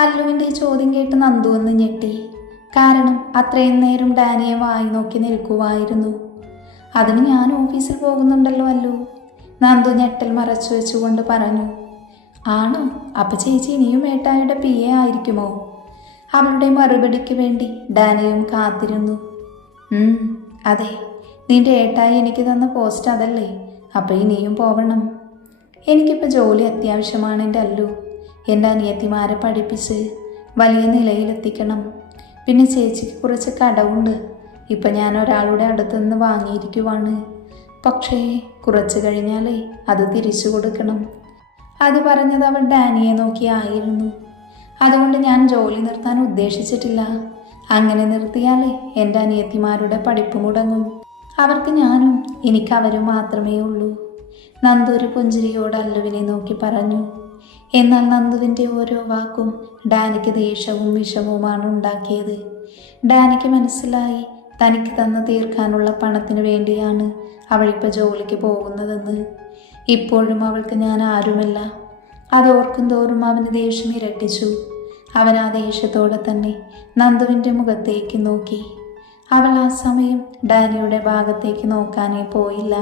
അല്ലുവിൻ്റെ ചോദ്യം കേട്ട് നന്ദു ഒന്ന് ഞെട്ടി. കാരണം അത്രയും നേരം ഡാനിയെ വായി നോക്കി നിൽക്കുമായിരുന്നു. അതിന് ഞാൻ ഓഫീസിൽ പോകുന്നുണ്ടല്ലോ അല്ലു. നന്ദു ഞെട്ടൽ മറച്ചു വെച്ചുകൊണ്ട് പറഞ്ഞു. ആണോ? അപ്പൊ ചേച്ചി ഇനിയും ഏട്ടായുടെ PA ആയിരിക്കുമോ? അവളുടെ മറുപടിക്ക് വേണ്ടി ഡാനിയും കാത്തിരുന്നു. അതെ, നിന്റെ ഏട്ടായി എനിക്ക് തന്ന പോസ്റ്റ് അതല്ലേ, അപ്പം ഇനിയും പോവണം. എനിക്കിപ്പോൾ ജോലി അത്യാവശ്യമാണ് എൻ്റെ അല്ലു. എൻ്റെ അനിയത്തിമാരെ പഠിപ്പിച്ച് വലിയ നിലയിലെത്തിക്കണം. പിന്നെ ചേച്ചിക്ക് കുറച്ച് കടവുണ്ട്. ഇപ്പം ഞാൻ ഒരാളുടെ അടുത്തുനിന്ന് വാങ്ങിയിരിക്കുവാണ്. പക്ഷേ കുറച്ച് കഴിഞ്ഞാലേ അത് തിരിച്ചു കൊടുക്കണം. അത് പറഞ്ഞത് അവൾ ഡാനിയെ നോക്കിയായിരുന്നു. അതുകൊണ്ട് ഞാൻ ജോലി നിർത്താൻ ഉദ്ദേശിച്ചിട്ടില്ല. അങ്ങനെ നിർത്തിയാലേ എൻ്റെ അനിയത്തിമാരുടെ പഠിപ്പ് മുടങ്ങും. അവർക്ക് ഞാനും എനിക്ക് അവരും മാത്രമേ ഉള്ളൂ. നന്ദു ഒരു പുഞ്ചിരിയോട് അല്ലുവിനെ നോക്കി പറഞ്ഞു. എന്നാൽ നന്ദുവിൻ്റെ ഓരോ വാക്കും ഡാനിക്ക് ദേഷ്യവും വിഷമവുമാണ് ഉണ്ടാക്കിയത്. ഡാനിക്ക് മനസ്സിലായി തനിക്ക് തന്നു തീർക്കാനുള്ള പണത്തിനു വേണ്ടിയാണ് അവളിപ്പോൾ ജോലിക്ക് പോകുന്നതെന്ന്. ഇപ്പോഴും അവൾക്ക് ഞാൻ ആരുമല്ല. അതോർക്കും തോറും അവന് ദേഷ്യം ഇരട്ടിച്ചു. അവൻ ആ ദേഷ്യത്തോടെ തന്നെ നന്ദുവിൻ്റെ മുഖത്തേക്ക് നോക്കി. അവൾ ആ സമയം ഡാനിയുടെ ഭാഗത്തേക്ക് നോക്കാനേ പോയില്ല.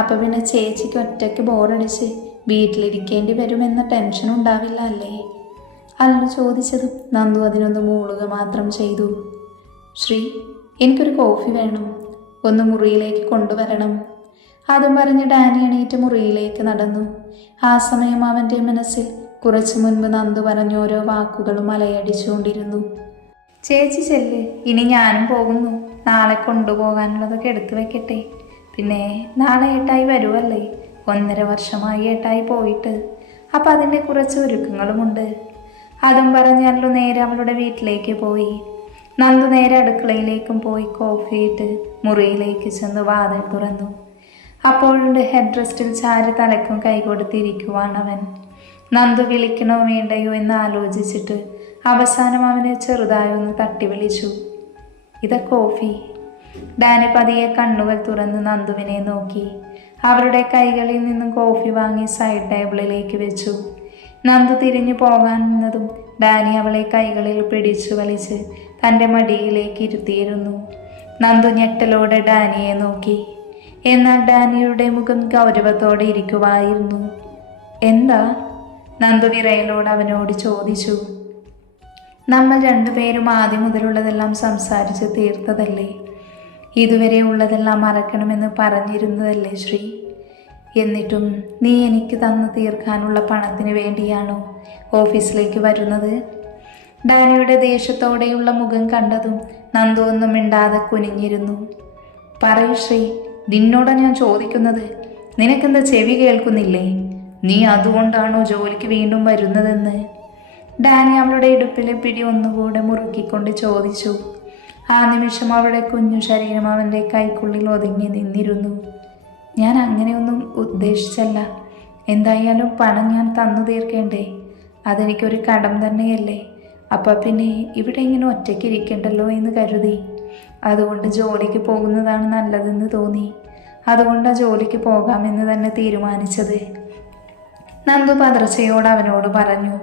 അപ്പം പിന്നെ ചേച്ചിക്ക് ഒറ്റയ്ക്ക് ബോറടിച്ച് വീട്ടിലിരിക്കേണ്ടി വരുമെന്ന ടെൻഷൻ ഉണ്ടാവില്ല അല്ലേ? അല്ലു ചോദിച്ചതും നന്ദു അതിനൊന്ന് മൂളുക മാത്രം ചെയ്തു. ശ്രീ, എനിക്കൊരു കോഫി വേണം, ഒന്ന് മുറിയിലേക്ക് കൊണ്ടുവരണം. അതും പറഞ്ഞ് ഡാനി എണീറ്റ് മുറിയിലേക്ക് നടന്നു. ആ സമയം അവൻ്റെ മനസ്സിൽ കുറച്ചു മുൻപ് നന്ദു പറഞ്ഞ ഓരോ വാക്കുകളും അലയടിച്ചുകൊണ്ടിരുന്നു. ചേച്ചി ചെല്ല്, ഇനി ഞാനും പോകുന്നു. നാളെ കൊണ്ടുപോകാനുള്ളതൊക്കെ എടുത്തു വെക്കട്ടെ. പിന്നെ നാളെ ഏട്ടായി വരുമല്ലേ? 1.5 വർഷമായി ഏട്ടായി പോയിട്ട്. അപ്പം അതിൻ്റെ കുറച്ച് ഒരുക്കങ്ങളുമുണ്ട്. അതും പറഞ്ഞല്ലോ നേരെ അവളുടെ വീട്ടിലേക്ക് പോയി. നന്ദു നേരെ അടുക്കളയിലേക്കും പോയി കോഫി ഇട്ട് മുറിയിലേക്ക് ചെന്ന് വാതിൽ തുറന്നു. അപ്പോഴുണ്ട് ഹെഡ് റെസ്റ്റിൽ ചാരി തലക്കും കൈകൊടുത്തിരിക്കുവാണവൻ. നന്ദു വിളിക്കണോ വേണ്ടയോ എന്ന് ആലോചിച്ചിട്ട് അവസാനം അവനെ ചെറുതായി ഒന്ന് തട്ടി വിളിച്ചു. ഇതാ കോഫി. ഡാനി പതിയെ കണ്ണുകൾ തുറന്ന് നന്ദുവിനെ നോക്കി. അവരുടെ കൈകളിൽ നിന്നും കോഫി വാങ്ങി സൈഡ് ടേബിളിലേക്ക് വെച്ചു. നന്ദു തിരിഞ്ഞു പോകാൻ നിന്നതും ഡാനി അവളെ കൈകളിൽ പിടിച്ചു വലിച്ച് തൻ്റെ മടിയിലേക്ക് ഇരുത്തിയിരുന്നു. നന്ദു ഞെട്ടലോടെ ഡാനിയെ നോക്കി. എന്നാൽ ഡാനിയുടെ മുഖം ഗൗരവത്തോടെ ഇരിക്കുവായിരുന്നു. എന്താ? നന്ദു വിറയലോട് അവനോട് ചോദിച്ചു. നമ്മൾ രണ്ടുപേരും ആദ്യം മുതലുള്ളതെല്ലാം സംസാരിച്ച് തീർത്തതല്ലേ? ഇതുവരെ ഉള്ളതെല്ലാം മറക്കണമെന്ന് പറഞ്ഞിരുന്നതല്ലേ ശ്രീ? എന്നിട്ടും നീ എനിക്ക് തന്നു തീർക്കാനുള്ള പണത്തിന് വേണ്ടിയാണോ ഓഫീസിലേക്ക് വരുന്നത്? ഡാനിയുടെ ദേഷ്യത്തോടെയുള്ള മുഖം കണ്ടതും നന്ദു ഒന്നും മിണ്ടാതെ കുനിഞ്ഞിരുന്നു. പറയൂ ശ്രീ, നിന്നോടാ ഞാൻ ചോദിക്കുന്നത്. നിനക്കെന്താ ചെവി കേൾക്കുന്നില്ലേ? നീ അതുകൊണ്ടാണോ ജോലിക്ക് വീണ്ടും വരുന്നതെന്ന്? ഡാനി അവളുടെ ഇടുപ്പിലെ പിടി ഒന്നുകൂടെ മുറുക്കിക്കൊണ്ട് ചോദിച്ചു. ആ നിമിഷം അവളുടെ കുഞ്ഞു ശരീരം അവൻ്റെ കൈക്കുള്ളിൽ ഒതുങ്ങി നിന്നിരുന്നു. ഞാൻ അങ്ങനെയൊന്നും ഉദ്ദേശിച്ചല്ല. എന്തായാലും പണം ഞാൻ തന്നു തീർക്കേണ്ടേ? അതെനിക്കൊരു കടം തന്നെയല്ലേ. അപ്പം പിന്നെ ഇവിടെ ഇങ്ങനെ ഒറ്റയ്ക്ക് ഇരിക്കണ്ടല്ലോ എന്ന് കരുതി. അതുകൊണ്ട് ജോലിക്ക് പോകുന്നതാണ് നല്ലതെന്ന് തോന്നി. അതുകൊണ്ടാണ് ജോലിക്ക് പോകാമെന്ന് തന്നെ തീരുമാനിച്ചത്. നന്ദു പതർച്ചയോട് അവനോട് പറഞ്ഞു.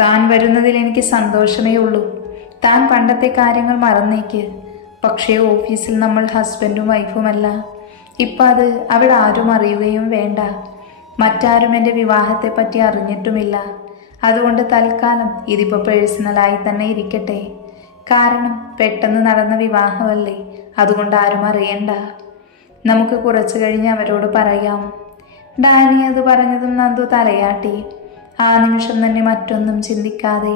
താൻ വരുന്നതിൽ എനിക്ക് സന്തോഷമേ ഉള്ളൂ. താൻ പണ്ടത്തെ കാര്യങ്ങൾ മറന്നേക്ക്. പക്ഷേ ഓഫീസിൽ നമ്മൾ ഹസ്ബൻഡും വൈഫുമല്ല. ഇപ്പം അത് അവിടെ ആരും അറിയുകയും വേണ്ട. മറ്റാരും എൻ്റെ വിവാഹത്തെപ്പറ്റി അറിഞ്ഞിട്ടുമില്ല. അതുകൊണ്ട് തൽക്കാലം ഇതിപ്പോൾ പേഴ്സണലായി തന്നെ ഇരിക്കട്ടെ. കാരണം പെട്ടെന്ന് നടന്ന വിവാഹമല്ലേ, അതുകൊണ്ട് ആരും അറിയണ്ട. നമുക്ക് കുറച്ച് കഴിഞ്ഞ് അവരോട് പറയാം. ഡാനി അത് പറഞ്ഞതും നന്ദു തലയാട്ടി. ആ നിമിഷം തന്നെ മറ്റൊന്നും ചിന്തിക്കാതെ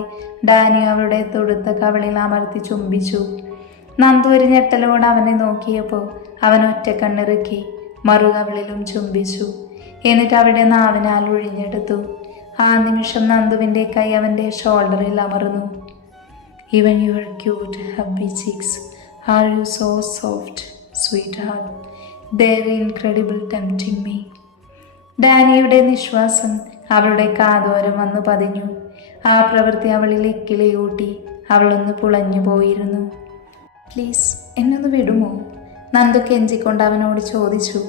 ഡാനി അവളുടെ തൊടുത്ത കവിളിൽ അമർത്തി ചുംബിച്ചു. നന്ദു ഒരു ഞെട്ടലോട് അവനെ നോക്കിയപ്പോൾ അവൻ ഒറ്റ കണ്ണിറുക്കി മറുകവിളിലും ചുംബിച്ചു. എന്നിട്ട് അവിടെ നാവിനാൽ ഒഴിഞ്ഞെടുത്തു. ആ നിമിഷം നന്ദുവിൻ്റെ കൈ അവൻ്റെ ഷോൾഡറിൽ അമർന്നു. Even your cute happy cheeks are you so soft, sweetheart. They're incredible tempting me. ഡാനിയുടെ നിശ്വാസം അവളുടെ കാതോരം വന്നു പതിഞ്ഞു. ആ പ്രവൃത്തി അവളിൽ എക്കിലയൂട്ടി. അവളൊന്ന് പുളഞ്ഞു പോയിരുന്നു. പ്ലീസ് എന്നൊന്ന് വിടുമോ? നന്ദു കെഞ്ചിക്കൊണ്ട് അവനോട് ചോദിച്ചു.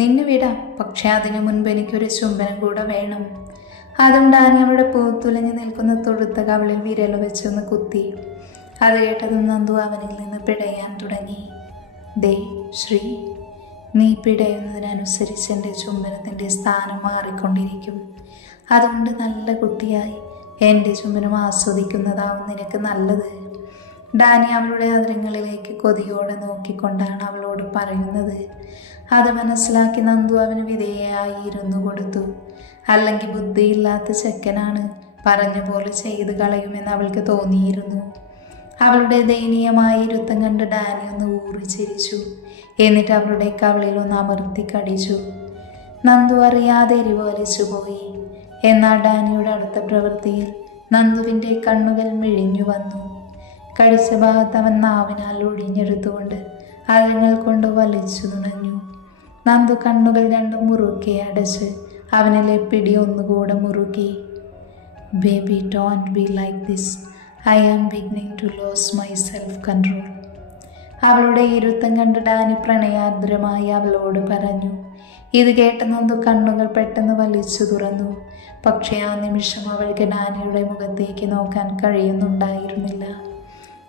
നിന്നെ വിടാം, പക്ഷെ അതിനു മുൻപ് എനിക്കൊരു ചുംബനം കൂടെ വേണം. അതും ഡാനി അവളുടെ പൂത്തുലഞ്ഞു നിൽക്കുന്ന തൊടുത്ത കവിളിൽ വിരൽ വെച്ചൊന്ന് കുത്തി. അത് കേട്ടതും നന്ദു അവനിൽ നിന്ന് പിടയാൻ തുടങ്ങി. ദേ ശ്രീ, നീ പിടയുന്നതിനനുസരിച്ച് എൻ്റെ ചുംബനത്തിൻ്റെ സ്ഥാനം മാറിക്കൊണ്ടിരിക്കും. അതുകൊണ്ട് നല്ല കുട്ടിയായി എൻ്റെ ചുംബനം ആസ്വദിക്കുന്നതാവും നിനക്ക് നല്ലത്. ഡാനി അവളുടെ അതിരങ്ങളിലേക്ക് കൊതിയോടെ നോക്കിക്കൊണ്ടാണ് അവളോട് പറയുന്നത്. അത് മനസ്സിലാക്കി നന്ദു അവന് വിധേയയായി ഇരുന്നു കൊടുത്തു. അല്ലെങ്കിൽ ബുദ്ധിയില്ലാത്ത ചെക്കനാണ്, പറഞ്ഞ പോലെ ചെയ്ത് കളയുമെന്ന് അവൾക്ക് തോന്നിയിരുന്നു. അവളുടെ ദയനീയമായ ഇരുത്തം കണ്ട് ഡാനി ഒന്ന് ഊറിച്ചിരിച്ചു. എന്നിട്ട് അവളുടെ കവിളിൽ ഒന്ന് അമർത്തി കടിച്ചു. നന്ദു അറിയാതെ എരിവ് വലിച്ചു പോയി. എന്നാൽ ഡാനിയുടെ അടുത്ത പ്രവൃത്തിയിൽ നന്ദുവിൻ്റെ കണ്ണുകൾ മിഴിഞ്ഞു വന്നു. കടിച്ച ഭാഗത്ത് അവൻ നാവിനാൽ ഒഴിഞ്ഞെടുത്തുകൊണ്ട് അതിങ്ങൾ കൊണ്ട് വലിച്ചു നുണഞ്ഞു. നന്ദു കണ്ണുകൾ രണ്ടും മുറുക്കെ അടച്ച് അവനിലെ പിടി ഒന്നുകൂടെ മുറുക്കി. Baby, don't be like this. I am beginning to lose myself control. അവളുടെ ഇരുത്തം കണ്ട് ഡാനി പ്രണയാർദ്രമായി അവളോട് പറഞ്ഞു. ഇത് കേട്ട് നന്ദു കണ്ണുകൾ പെട്ടെന്ന് വലിച്ചു തുറന്നു. പക്ഷേ ആ നിമിഷം അവൾക്ക് ഡാനിയുടെ മുഖത്തേക്ക് നോക്കാൻ കഴിയുന്നുണ്ടായിരുന്നില്ല.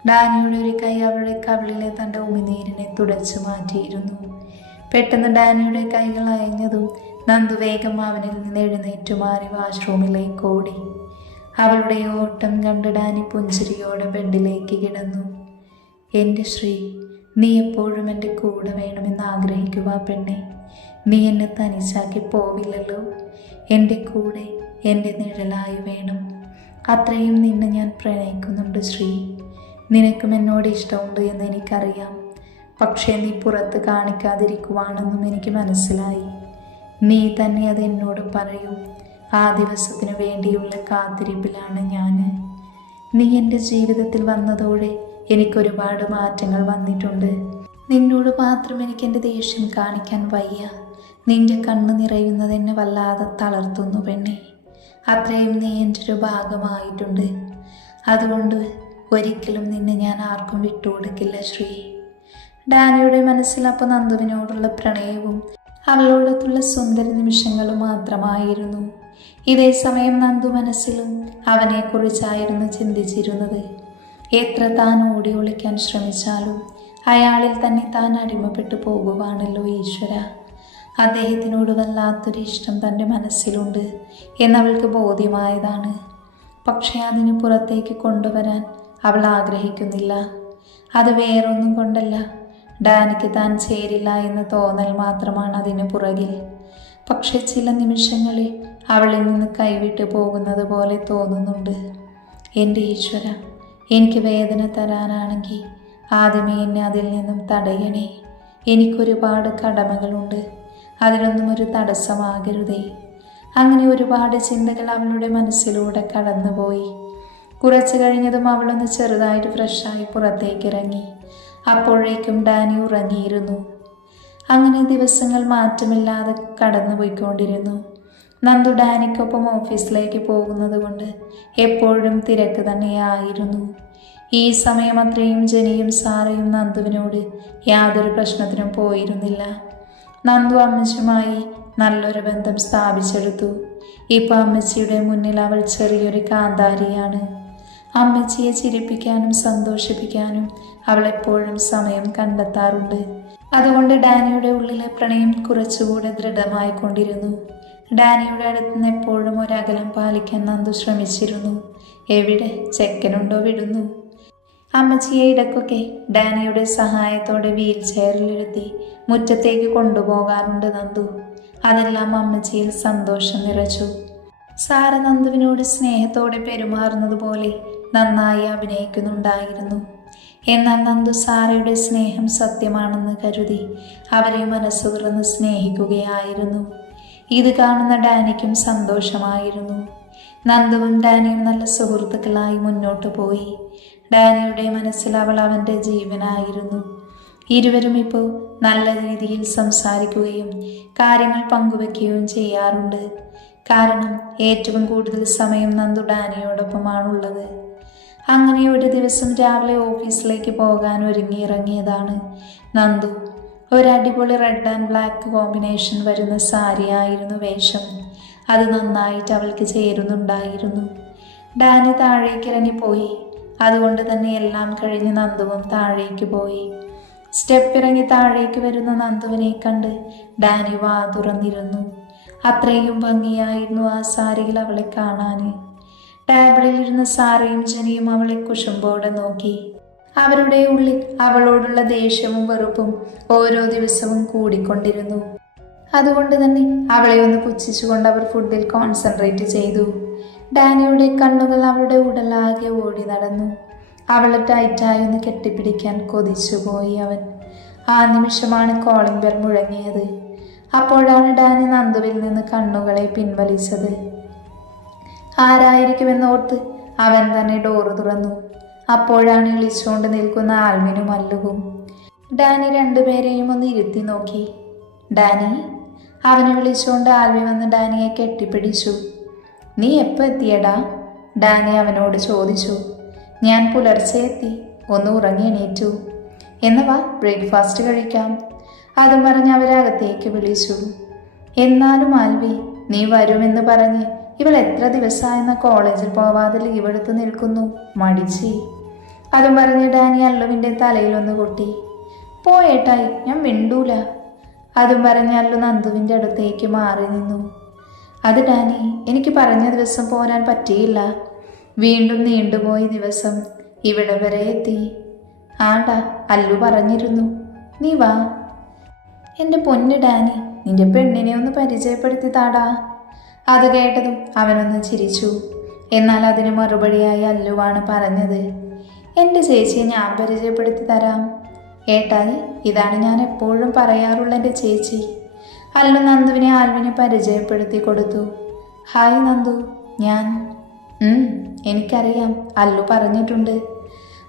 ഡാനിയുടെ ഒരു കൈ അവളുടെ കവിളിലെ തൻ്റെ ഉമിനീരിനെ തുടച്ചു മാറ്റിയിരുന്നു. പെട്ടെന്ന് ഡാനിയുടെ കൈകൾ അയഞ്ഞതും നന്ദു വേഗം അവനിൽ നിന്ന് എഴുന്നേറ്റു മാറി വാഷ്റൂമിലേക്ക് ഓടി. അവളുടെ ഓട്ടം കണ്ട് ഡാനി പുഞ്ചിരിയോടെ ബെഡിലേക്ക് കിടന്നു. എൻ്റെ ശ്രീ, നീ എപ്പോഴും എൻ്റെ കൂടെ വേണമെന്ന് ആഗ്രഹിക്കുക പെണ്ണെ. നീ എന്നെ തനിച്ചാക്കി പോവില്ലല്ലോ. എൻ്റെ കൂടെ എൻ്റെ നിഴലായി വേണം. അത്രയും നിന്നെ ഞാൻ പ്രണയിക്കുന്നുണ്ട് ശ്രീ. നിനക്കും എന്നോട് ഇഷ്ടമുണ്ട് എന്ന് എനിക്കറിയാം. പക്ഷേ നീ പുറത്ത് കാണിക്കാതിരിക്കുവാണെന്നും എനിക്ക് മനസ്സിലായി. നീ തന്നെ അത് എന്നോട് പറയൂ. ആ ദിവസത്തിനു വേണ്ടിയുള്ള കാത്തിരിപ്പിലാണ് ഞാൻ. നീ എൻ്റെ ജീവിതത്തിൽ വന്നതോടെ എനിക്കൊരുപാട് മാറ്റങ്ങൾ വന്നിട്ടുണ്ട്. നിന്നോട് മാത്രം എനിക്ക് എൻ്റെ ദേഷ്യം കാണിക്കാൻ വയ്യ. നിന്റെ കണ്ണ് നിറയുന്നത് എന്നെ വല്ലാതെ തളർത്തുന്നു പെണ്ണെ. അത്രയും നീ എൻ്റെ ഒരു ഭാഗമായിട്ടുണ്ട്. അതുകൊണ്ട് ഒരിക്കലും നിന്നെ ഞാൻ ആർക്കും വിട്ടുകൊടുക്കില്ല ശ്രീ. ഡാനിയുടെ മനസ്സിൽ അപ്പോൾ നന്ദുവിനോടുള്ള പ്രണയവും അവളോടൊത്തുള്ള സുന്ദര നിമിഷങ്ങളും മാത്രമായിരുന്നു. ഇതേ സമയം നന്ദു മനസ്സിലും അവനെക്കുറിച്ചായിരുന്നു ചിന്തിച്ചിരുന്നത്. എത്ര താൻ ഓടി ഒളിക്കാൻ ശ്രമിച്ചാലും അയാളിൽ തന്നെ താൻ അടിമപ്പെട്ടു പോകുവാണല്ലോ ഈശ്വര. അദ്ദേഹത്തിനോട് വല്ലാത്തൊരു ഇഷ്ടം തൻ്റെ മനസ്സിലുണ്ട് എന്നവൾക്ക് ബോധ്യമായതാണ്. പക്ഷേ അതിന് പുറത്തേക്ക് കൊണ്ടുവരാൻ അവൾ ആഗ്രഹിക്കുന്നില്ല. അത് വേറൊന്നും കൊണ്ടല്ല, ഡാനിക്ക് താൻ ചേരില്ല എന്ന തോന്നൽ മാത്രമാണ് അതിന് പുറകിൽ. പക്ഷെ ചില നിമിഷങ്ങളിൽ അവളിൽ നിന്ന് കൈവിട്ട് പോകുന്നത് പോലെ തോന്നുന്നുണ്ട്. എൻ്റെ ഈശ്വര, എനിക്ക് വേദന തരാനാണെങ്കിൽ ആദ്യമേ എന്നെ അതിൽ നിന്നും തടയണേ. എനിക്കൊരുപാട് കടമകളുണ്ട്, അതിനൊന്നും ഒരു തടസ്സമാകരുതേ. അങ്ങനെ ഒരുപാട് ചിന്തകൾ അവളുടെ മനസ്സിലൂടെ കടന്നുപോയി. കുറച്ച് കഴിഞ്ഞതും അവളൊന്ന് ചെറുതായിട്ട് ഫ്രഷായി പുറത്തേക്ക് ഇറങ്ങി. അപ്പോഴേക്കും ഡാനി ഉറങ്ങിയിരുന്നു. അങ്ങനെ ദിവസങ്ങൾ മാറ്റമില്ലാതെ കടന്നുപോയിക്കൊണ്ടിരുന്നു. നന്ദു ഡാനിക്കൊപ്പം ഓഫീസിലേക്ക് പോകുന്നത് കൊണ്ട് എപ്പോഴും തിരക്ക് തന്നെയായിരുന്നു. ഈ സമയം അത്രയും ജനിയും സാറയും നന്ദുവിനോട് യാതൊരു പ്രശ്നത്തിനും പോയിരുന്നില്ല. നന്ദു അമ്മച്ചിയുമായി നല്ലൊരു ബന്ധം സ്ഥാപിച്ചെടുത്തു. ഇപ്പോൾ അമ്മച്ചിയുടെ മുന്നിൽ അവൾ ചെറിയൊരു കാന്താരിയാണ്. അമ്മച്ചിയെ ചിരിപ്പിക്കാനും സന്തോഷിപ്പിക്കാനും അവൾ എപ്പോഴും സമയം കണ്ടെത്താറുണ്ട്. അതുകൊണ്ട് ഡാനിയുടെ ഉള്ളിലെ പ്രണയം കുറച്ചുകൂടെ ദൃഢമായിക്കൊണ്ടിരുന്നു. ഡാനിയുടെ അടുത്ത് നിന്ന് എപ്പോഴും ഒരകലം പാലിക്കാൻ നന്ദു ശ്രമിച്ചിരുന്നു. എവിടെ ചെക്കനുണ്ടോ വിടുന്നു. അമ്മച്ചിയെ ഇടയ്ക്കൊക്കെ ഡാനിയുടെ സഹായത്തോടെ വീൽ ചെയറിലിരുത്തി മുറ്റത്തേക്ക് കൊണ്ടുപോകാറുണ്ട് നന്ദു. അതെല്ലാം അമ്മച്ചിയിൽ സന്തോഷം നിറച്ചു. സാറ നന്ദുവിനോട് സ്നേഹത്തോടെ പെരുമാറുന്നത് പോലെ നന്നായി അഭിനയിക്കുന്നുണ്ടായിരുന്നു. എന്നാൽ നന്ദു സാറയുടെ സ്നേഹം സത്യമാണെന്ന് കരുതി അവരെ മനസ്സ് തുറന്ന് സ്നേഹിക്കുകയായിരുന്നു. ഇത് കാണുന്ന ഡാനിക്കും സന്തോഷമായിരുന്നു. നന്ദുവും ഡാനിയും നല്ല സുഹൃത്തുക്കളായി മുന്നോട്ട് പോയി. ഡാനിയുടെ മനസ്സിൽ അവൾ അവൻ്റെ ജീവനായിരുന്നു. ഇരുവരും ഇപ്പോൾ നല്ല രീതിയിൽ സംസാരിക്കുകയും കാര്യങ്ങൾ പങ്കുവെക്കുകയും ചെയ്യാറുണ്ട്. കാരണം ഏറ്റവും കൂടുതൽ സമയം നന്ദു ഡാനിയോടൊപ്പമാണുള്ളത്. അങ്ങനെ ഒരു ദിവസം രാവിലെ ഓഫീസിലേക്ക് പോകാൻ ഒരുങ്ങിയിറങ്ങിയതാണ് നന്ദു. ഒരടിപൊളി റെഡ് ആൻഡ് ബ്ലാക്ക് കോമ്പിനേഷൻ വരുന്ന സാരിയായിരുന്നു വേഷം. അത് നന്നായിട്ട് അവൾക്ക് ചേരുന്നുണ്ടായിരുന്നു. ഡാനി താഴേക്ക് ഇറങ്ങിപ്പോയി. അതുകൊണ്ട് തന്നെ എല്ലാം കഴിഞ്ഞ് നന്ദുവും താഴേക്ക് പോയി. സ്റ്റെപ്പ് ഇറങ്ങി താഴേക്ക് വരുന്ന നന്ദുവിനെ കണ്ട് ഡാനി വാ തുറന്നിരുന്നു. അത്രയും ഭംഗിയായിരുന്നു ആ സാരിയിൽ അവളെ കാണാൻ. ടേബിളിൽ ഇരുന്ന സാറയും ജനിയും അവളെ കുശുമ്പോടെ നോക്കി. അവരുടെ ഉള്ളിൽ അവളോടുള്ള ദേഷ്യവും വെറുപ്പും ഓരോ ദിവസവും കൂടിക്കൊണ്ടിരുന്നു. അതുകൊണ്ട് തന്നെ അവളെ ഒന്ന് പുച്ഛിച്ചുകൊണ്ട് അവർ ഫുഡിൽ കോൺസെൻട്രേറ്റ് ചെയ്തു. ഡാനിയുടെ കണ്ണുകൾ അവളുടെ ഉടലാകെ ഓടി നടന്നു. അവളെ ടൈറ്റായി ഒന്ന് കെട്ടിപ്പിടിക്കാൻ കൊതിച്ചുപോയി അവൻ. ആ നിമിഷമാണ് കോളിംഗ് ബെൽ മുഴങ്ങിയത്. അപ്പോഴാണ് ഡാനി നന്ദുവിൽ നിന്ന് കണ്ണുകളെ പിൻവലിച്ചത്. ആരായിരിക്കുമെന്നോർത്ത് അവൻ തന്നെ ഡോറ് തുറന്നു. അപ്പോഴാണ് ഇളിച്ചുകൊണ്ട് നിൽക്കുന്ന ആൽവിനും അല്ലുവും. ഡാനി രണ്ടുപേരെയും ഒന്ന് ഇരുത്തി നോക്കി. ഡാനി, അവനെ വിളിച്ചുകൊണ്ട് ആൽവി വന്ന് ഡാനിയെ കെട്ടിപ്പിടിച്ചു. നീ എപ്പോൾ എത്തിയടാ? ഡാനി അവനോട് ചോദിച്ചു. ഞാൻ പുലർച്ചെ എത്തി, ഒന്ന് ഉറങ്ങി എണീറ്റു. എന്ന് വാ, ബ്രേക്ക്ഫാസ്റ്റ് കഴിക്കാം. അതും പറഞ്ഞ് അവരകത്തേക്ക് വിളിച്ചു. എന്നാലും ആൽവി, നീ വരുമെന്ന് പറഞ്ഞ് ഇവൾ എത്ര ദിവസമായെന്ന കോളേജിൽ പോവാതെ ലീവ് എടുത്ത് നിൽക്കുന്നു, മടിച്ചി. അതും പറഞ്ഞ് ഡാനി അല്ലുവിൻ്റെ തലയിലൊന്ന് കൊട്ടി. പോയേട്ടായി, ഞാൻ മിണ്ടൂല. അതും പറഞ്ഞ് അല്ലു നന്ദുവിൻ്റെ അടുത്തേക്ക് മാറി നിന്നു. അത് ഡാനി, എനിക്ക് പറഞ്ഞ ദിവസം പോരാൻ പറ്റിയില്ല. വീണ്ടും നീണ്ടുപോയി ദിവസം. ഇവിടെ വരെ എത്തി. ആടാ, അല്ലു പറഞ്ഞിരുന്നു. നീ വാ. എൻ്റെ പൊന്നു ഡാനി, നിന്റെ പെണ്ണിനെ ഒന്ന് പരിചയപ്പെടുത്തി താടാ. അത് കേട്ടതും അവനൊന്ന് ചിരിച്ചു. എന്നാൽ അതിന് മറുപടിയായി അല്ലുവാണ് പറഞ്ഞത്. എൻ്റെ ചേച്ചിയെ ഞാൻ പരിചയപ്പെടുത്തി തരാം. ഏട്ടായി, ഇതാണ് ഞാൻ എപ്പോഴും പറയാറുള്ള എൻ്റെ ചേച്ചി. അല്ലു നന്ദുവിനെ ആൽവിനെ പരിചയപ്പെടുത്തി കൊടുത്തു. ഹായ് നന്ദു, ഞാൻ എനിക്കറിയാം, അല്ലു പറഞ്ഞിട്ടുണ്ട്.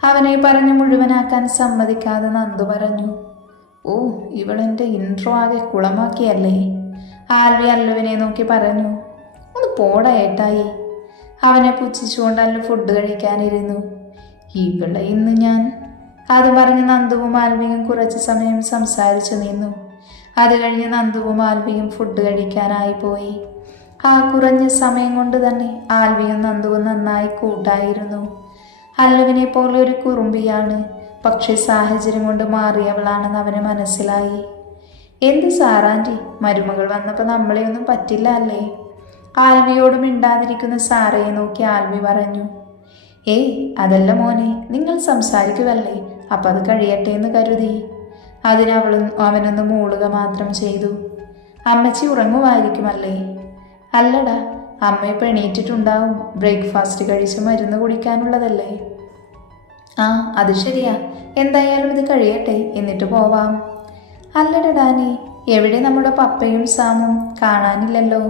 അവനെ പറഞ്ഞ് മുഴുവനാക്കാൻ സമ്മതിക്കാതെ നന്ദു പറഞ്ഞു. ഓ, ഇവളെൻ്റെ ഇൻട്രോ ആകെ കുളമാക്കിയല്ലേ. ആൽവി അല്ലുവിനെ നോക്കി പറഞ്ഞു. ഒന്ന് പോടാ ഏട്ടായി. അവനെ പുച്ഛിച്ചുകൊണ്ട് അല്ലു ഫുഡ് കഴിക്കാനിരുന്നു. ഇവളെ ഇന്ന് ഞാൻ. അത് പറഞ്ഞ് നന്ദുവും ആൽവിയും കുറച്ച് സമയം സംസാരിച്ചു നിന്നു. അത് കഴിഞ്ഞ് നന്ദുവും ആൽവിയും ഫുഡ് കഴിക്കാനായി പോയി. ആ കുറഞ്ഞ സമയം കൊണ്ട് തന്നെ ആൽവിയും നന്ദുവും നന്നായി കൂട്ടായിരുന്നു. അല്ലുവിനെ പോലെ ഒരു കുറുമ്പിയാണ്, പക്ഷേ സാഹചര്യം കൊണ്ട് മാറിയവളാണെന്ന് അവന് മനസ്സിലായി. എന്ത് സാറാൻറ്റി, മരുമകൾ വന്നപ്പോൾ നമ്മളെ ഒന്നും പറ്റില്ല അല്ലേ? ആൽവിയോട് മിണ്ടാതിരിക്കുന്ന സാറയെ നോക്കി ആൽവി പറഞ്ഞു. ഏയ് അതല്ല മോനെ, നിങ്ങൾ സംസാരിക്കുവല്ലേ, അപ്പം അത് കഴിയട്ടെ എന്ന് കരുതി. അവനൊന്ന് മൂളുക മാത്രം ചെയ്തു. അമ്മച്ചി ഉറങ്ങുമായിരിക്കുമല്ലേ? അല്ലടാ, അമ്മ ഇപ്പം എണീറ്റിട്ടുണ്ടാവും. ബ്രേക്ക്ഫാസ്റ്റ് കഴിച്ച് മരുന്ന് കുടിക്കാനുള്ളതല്ലേ? ആ, അത് ശരിയാ. എന്തായാലും ഇത് കഴിയട്ടെ, എന്നിട്ട് പോവാം. അല്ലട ഡാനി, എവിടെ നമ്മുടെ പപ്പയും സാമും? കാണാനില്ലല്ലോ.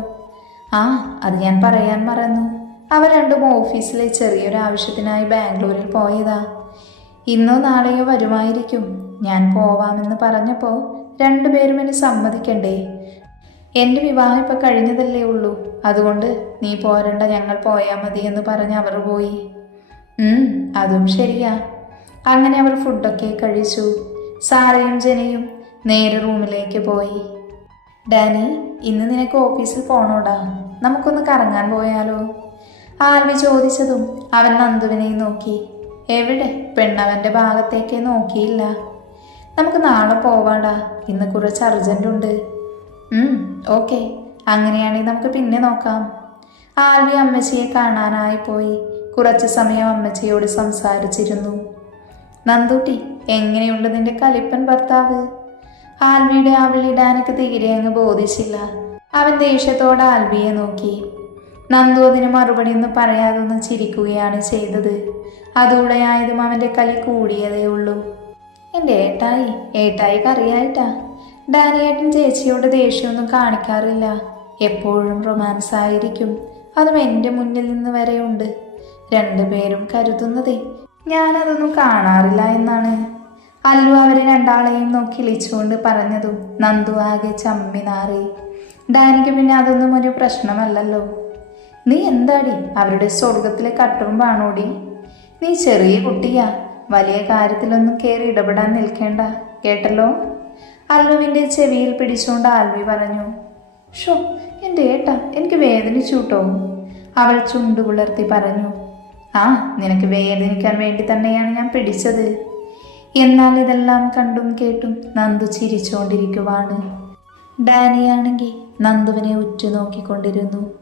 ആ, അത് ഞാൻ പറയാൻ മറന്നു. അവർ രണ്ടും ഓഫീസിലെ ചെറിയൊരു ആവശ്യത്തിനായി ബാംഗ്ലൂരിൽ പോയതാ. ഇന്നോ നാളെയോ വരുമായിരിക്കും. ഞാൻ പോവാമെന്ന് പറഞ്ഞപ്പോൾ രണ്ടുപേരും എന്നെ സമ്മതിക്കണ്ടേ? എൻ്റെ വിവാഹം ഇപ്പം കഴിഞ്ഞതല്ലേ ഉള്ളൂ, അതുകൊണ്ട് നീ പോരണ്ട, ഞങ്ങൾ പോയാൽ മതി എന്ന് പറഞ്ഞ് അവർ പോയി. അതും ശരിയാ. അങ്ങനെ അവർ ഫുഡൊക്കെ കഴിച്ചു. സാറയും ജനയും നേരെ റൂമിലേക്ക് പോയി. ഡാനി, ഇന്ന് നിനക്ക് ഓഫീസിൽ പോണോടാ? നമുക്കൊന്ന് കറങ്ങാൻ പോയാലോ? ആൽവി ചോദിച്ചതും അവൻ നന്ദുവിനെ നോക്കി. എവിടെ? പെണ്ണവൻ്റെ ഭാഗത്തേക്ക് നോക്കിയില്ല. നമുക്ക് നാളെ പോവാടാ, ഇന്ന് കുറച്ച് അർജൻറ്റുണ്ട്. ഓക്കെ, അങ്ങനെയാണെങ്കിൽ നമുക്ക് പിന്നെ നോക്കാം. ആൽവി അമ്മച്ചിയെ കാണാനായി പോയി. കുറച്ച് സമയം അമ്മച്ചിയോട് സംസാരിച്ചിരുന്നു. നന്ദൂട്ടി, എങ്ങനെയുണ്ട് നിന്റെ കലിപ്പൻ ഭർത്താവ്? ആൽവിയുടെ ആ വിളി ഡാനിക്ക് തീരെ അങ്ങ് ബോധിച്ചില്ല. അവൻ ദേഷ്യത്തോടെ ആൽവിയെ നോക്കി. നന്ദു അതിന് മറുപടി ഒന്നും പറയാതെ ഒന്ന് ചിരിക്കുകയാണ് ചെയ്തത്. അതുകൂടെയായതും അവൻ്റെ കളി കൂടിയതേ ഉള്ളൂ. എൻ്റെ ഏട്ടായിക്ക് അറിയായിട്ടാ. ഡാനിയേട്ടൻ ചേച്ചിയോട് ദേഷ്യമൊന്നും കാണിക്കാറില്ല. എപ്പോഴും റൊമാൻസ് ആയിരിക്കും. അതും എൻ്റെ മുന്നിൽ നിന്ന് വരെ ഉണ്ട്. രണ്ടുപേരും കരുതുന്നതേ ഞാനതൊന്നും കാണാറില്ല എന്നാണ്. അല്ലു അവരെ രണ്ടാളെയും നോക്കി ഇളിച്ചുകൊണ്ട് പറഞ്ഞതും നന്ദു ആകെ ചമ്മി നാറി. ഡാനിക്ക് പിന്നെ അതൊന്നും ഒരു പ്രശ്നമല്ലല്ലോ. നീ എന്താടി അവരുടെ സ്വർഗത്തിലെ കട്ടുറുമ്പാണോടി? നീ ചെറിയ കുട്ടിയാ, വലിയ കാര്യത്തിലൊന്നും കയറി ഇടപെടാൻ നിൽക്കേണ്ട, കേട്ടല്ലോ? അല്ലുവിൻ്റെ ചെവിയിൽ പിടിച്ചുകൊണ്ട് ആൽവി പറഞ്ഞു. ഷോ, എൻ്റെ ഏട്ടാ, എനിക്ക് വേദനിച്ചു കേട്ടോ, അവൾ ചുണ്ടുപുലർത്തി പറഞ്ഞു. ആ, നിനക്ക് വേദനിക്കാൻ വേണ്ടി തന്നെയാണ് ഞാൻ പിടിച്ചത്. എന്നാൽ ഇതെല്ലാം കണ്ടും കേട്ടും നന്ദു ചിരിച്ചുകൊണ്ടിരിക്കുവാണ്. ഡാനിയാണെങ്കിൽ നന്ദുവിനെ ഉറ്റുനോക്കിക്കൊണ്ടിരുന്നു.